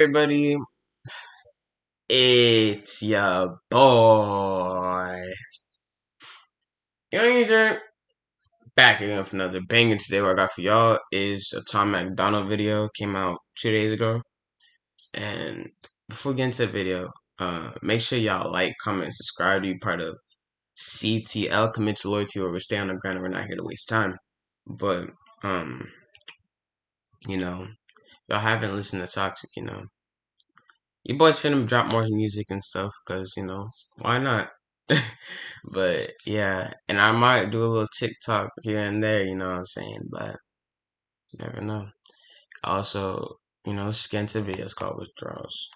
Everybody, it's your boy. Young Ejay, back again with another banger. Today what I got for y'all is a Tom MacDonald video. Came out 2 days ago. And before we get into the video, make sure y'all like, comment, and subscribe to be part of CTL, Commit to Loyalty, where we stay on the ground and we're not here to waste time. But, y'all haven't listened to Toxic, your boy's finna drop more music and stuff, cause why not? But yeah, and I might do a little TikTok here and there, you know what I'm saying? But you never know. Also, let's get into the video. It's called Withdrawals.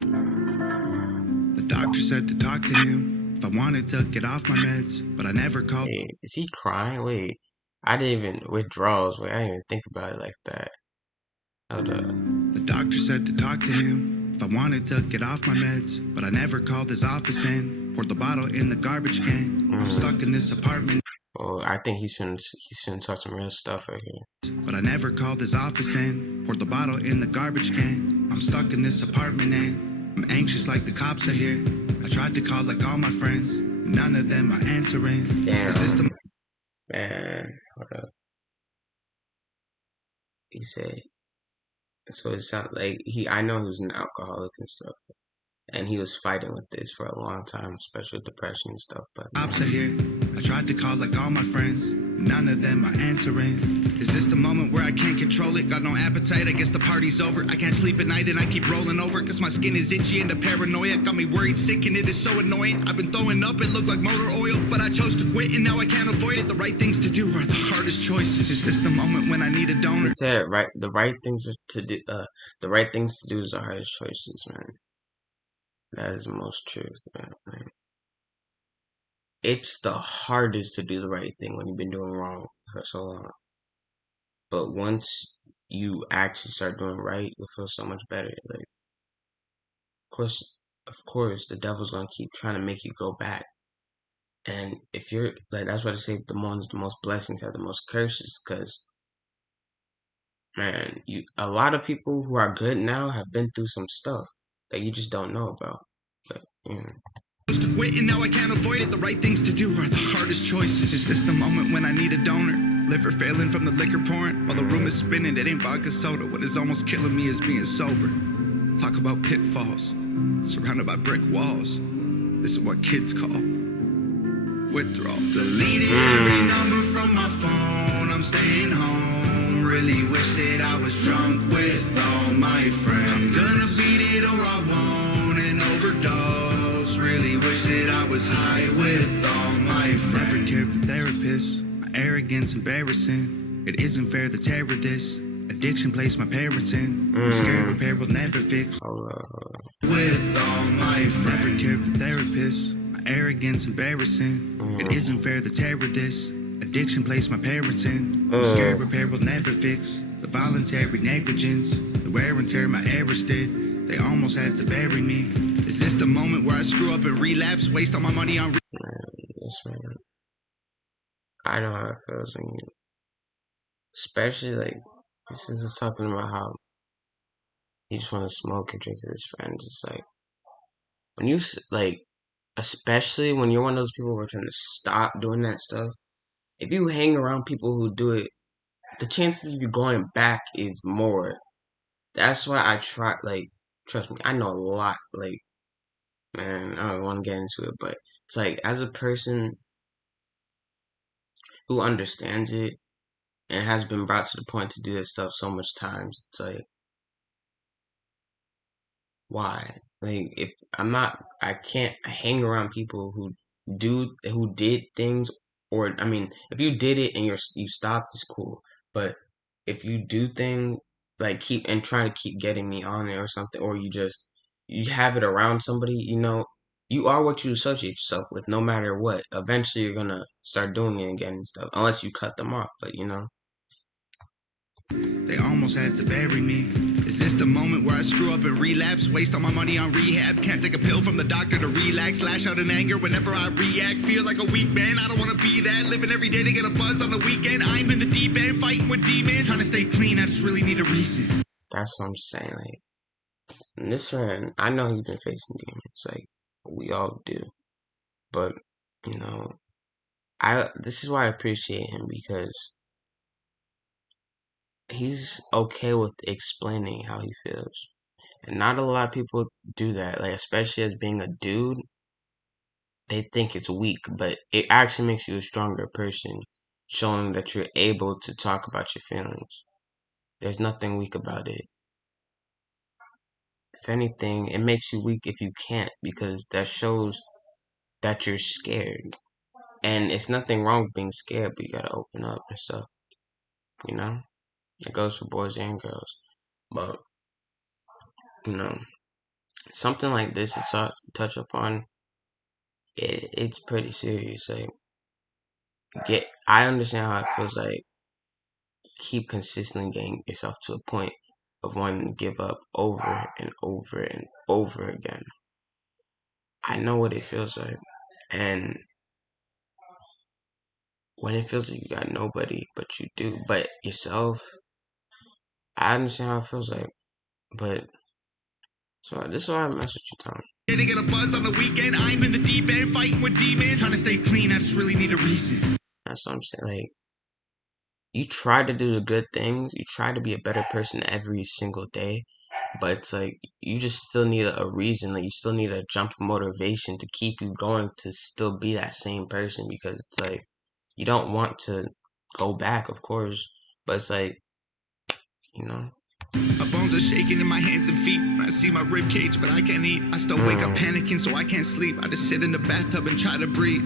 The doctor said to talk to him if I wanted to get off my meds, but I never called. Hey, is he crying? Wait, I didn't even Withdrawals. Wait, I didn't even think about it like that. Hold up. The doctor said to talk to him if I wanted to get off my meds, but I never called his office and poured the bottle in the garbage can. I'm stuck in this apartment. Oh, I think he's finna talk some real stuff right here. But I never called his office and poured the bottle in the garbage can. I'm stuck in this apartment and I'm anxious like the cops are here. I tried to call like all my friends, none of them are answering. Damn. Is this the Man, hold up. He said, so it sounds like I know he was an alcoholic and stuff. And he was fighting with this for a long time, especially depression and stuff. But cops are here. I tried to call like all my friends, none of them are answering. Is this the moment where I can't control it? Got no appetite, I guess the party's over. I can't sleep at night and I keep rolling over, cause my skin is itchy and the paranoia got me worried sick and it is so annoying. I've been throwing up, it looked like motor oil, but I chose to quit and now I can't avoid it. The right things to do are the hardest choices. Is this the moment when I need a donor? he said, right, the right things to do. The right things to do is the hardest choices, man. That is the most truth, man. It's the hardest to do the right thing when you've been doing wrong for so long. But once you actually start doing right, you'll feel so much better. Like, of course, the devil's gonna keep trying to make you go back. And if you're like, that's why they say the most blessings have the most curses, because man, a lot of people who are good now have been through some stuff that you just don't know about. But To quit and now I can't avoid it. The right things to do are the hardest choices. Is this the moment when I need a donor? Liver failing from the liquor pouring while the room is spinning. It ain't vodka soda. What is almost killing me is being sober. Talk about pitfalls, surrounded by brick walls. This is what kids call withdrawal. Deleted every number from my phone. I'm staying home. Really wish that I was drunk with all my friends. I'm gonna beat it or I won't and overdose. Really wish that I was high with all my friends. Never cared for therapists. My arrogance embarrassing. It isn't fair to tear with this. Addiction placed my parents in. I'm scared repair will never fix. With all my friends. Never cared for therapists. My arrogance embarrassing. It isn't fair to tear with this. Addiction placed my parents in. I'm scared repair will never fix. The voluntary negligence. The wear and tear my errors did. They almost had to bury me. Is this the moment where I screw up and relapse? Waste all my money on yes, man. I know how it feels when you, especially like, since it's talking about how you just want to smoke and drink with his friends. It's like, when you, like, especially when you're one of those people who are trying to stop doing that stuff, if you hang around people who do it, the chances of you going back is more. That's why I try, like, trust me, I know a lot, like, man, I don't want to get into it, but it's like, as a person who understands it and has been brought to the point to do this stuff so much times, it's like, why? Like, if I can't hang around people who did things, or, I mean, if you did it and you stopped, it's cool, but if you do things, like, try to keep getting me on it or something, or you have it around somebody, you are what you associate yourself with, no matter what. Eventually, you're gonna start doing it again and stuff, unless you cut them off. But They almost had to bury me. Is this the moment where I screw up and relapse? Waste all my money on rehab? Can't take a pill from the doctor to relax? Lash out in anger whenever I react? Feel like a weak man, I don't wanna be that. Living every day to get a buzz on the weekend. I'm in the deep end, fighting with demons. Trying to stay clean, I just really need a reason. That's what I'm saying. Like, and this man, I know he's been facing demons. Like, we all do. But, you know, this is why I appreciate him, because he's okay with explaining how he feels. And not a lot of people do that. Like, especially as being a dude, they think it's weak, but it actually makes you a stronger person, showing that you're able to talk about your feelings. There's nothing weak about it. If anything, it makes you weak if you can't, because that shows that you're scared. And it's nothing wrong with being scared, but you gotta open up and stuff. You know? It goes for boys and girls. But, you know, something like this to touch upon, it's pretty serious. Like, I understand how it feels like keep consistently getting yourself to a point of wanting to give up over and over and over again. I know what it feels like. And when it feels like you got nobody, but you do, but yourself, I understand how it feels like. But, so this is why I mess with you, Tom. To get a buzz on the weekend, I'm in the deep end, fighting with demons. Trying to stay clean, I just really need a reason. That's what I'm saying. Like, you try to do the good things, you try to be a better person every single day, but it's like you just still need a reason. Like, you still need a jump of motivation to keep you going to still be that same person, because it's like you don't want to go back, of course, but it's like, you know. My bones are shaking in my hands and feet. I see my rib cage, but I can't eat. I still wake up panicking, so I can't sleep. I just sit in the bathtub and try to breathe.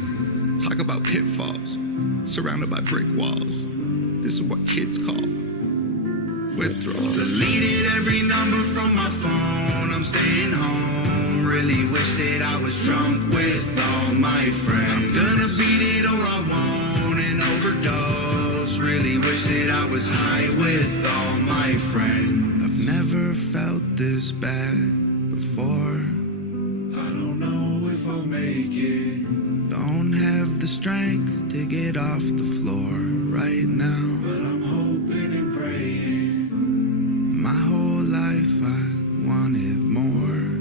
Talk about pitfalls, surrounded by brick walls. This is what kids call withdrawals. Deleted every number from my phone. I'm staying home. Really wish that I was drunk with all my friends. I'm gonna beat it or I won't and overdose. Really wish that I was high with all my friends. I've never felt this bad before. I don't know if I'll make it. Don't have the strength to get off the floor right now, but I'm hoping and praying. My whole life I wanted more.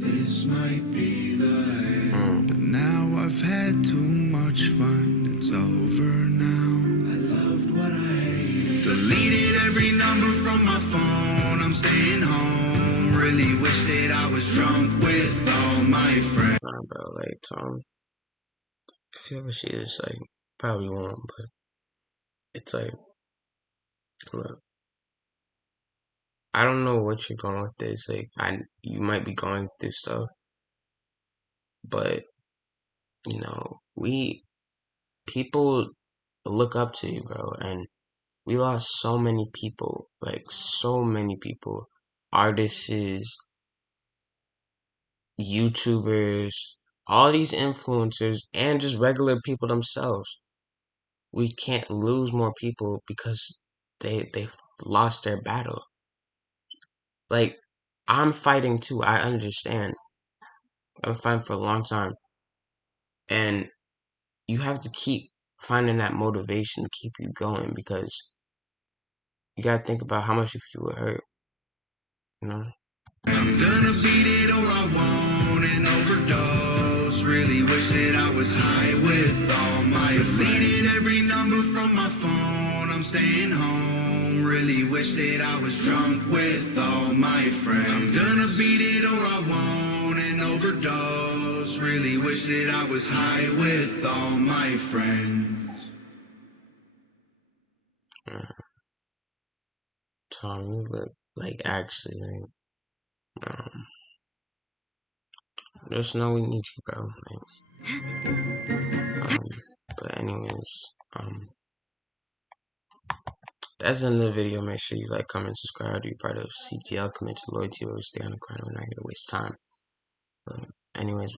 This might be the end, but now I've had too much fun. It's over now. I loved what I hated. Deleted every number from my phone. I'm staying home. Really wish that I was drunk with all my friends. Nah, bro, like, Tom, if you ever see this, like, probably won't, but it's like, look, I don't know what you're going with this. Like, you might be going through stuff, but, you know, people look up to you, bro, and we lost so many people, like, so many people, artists, YouTubers, all these influencers, and just regular people themselves. We can't lose more people because they lost their battle. Like, I'm fighting too. I understand. I've been fighting for a long time, and you have to keep finding that motivation to keep you going, because you gotta think about how much people hurt. You know. I'm gonna beat it or I won't and overdose. Really wish that I was high with all my deleted every number from my phone. I'm staying home. Really wish that I was drunk with all my friends. I'm gonna beat it or I won't and overdose. Really wish that I was high with all my friends. Tom, you look like actually like, just know we need you, bro. Like, but anyways, that's the end of the video. Make sure you like, comment, subscribe. Be part of CTL. Commit to loyalty. Always stay on the grind. We're not gonna waste time. But anyways.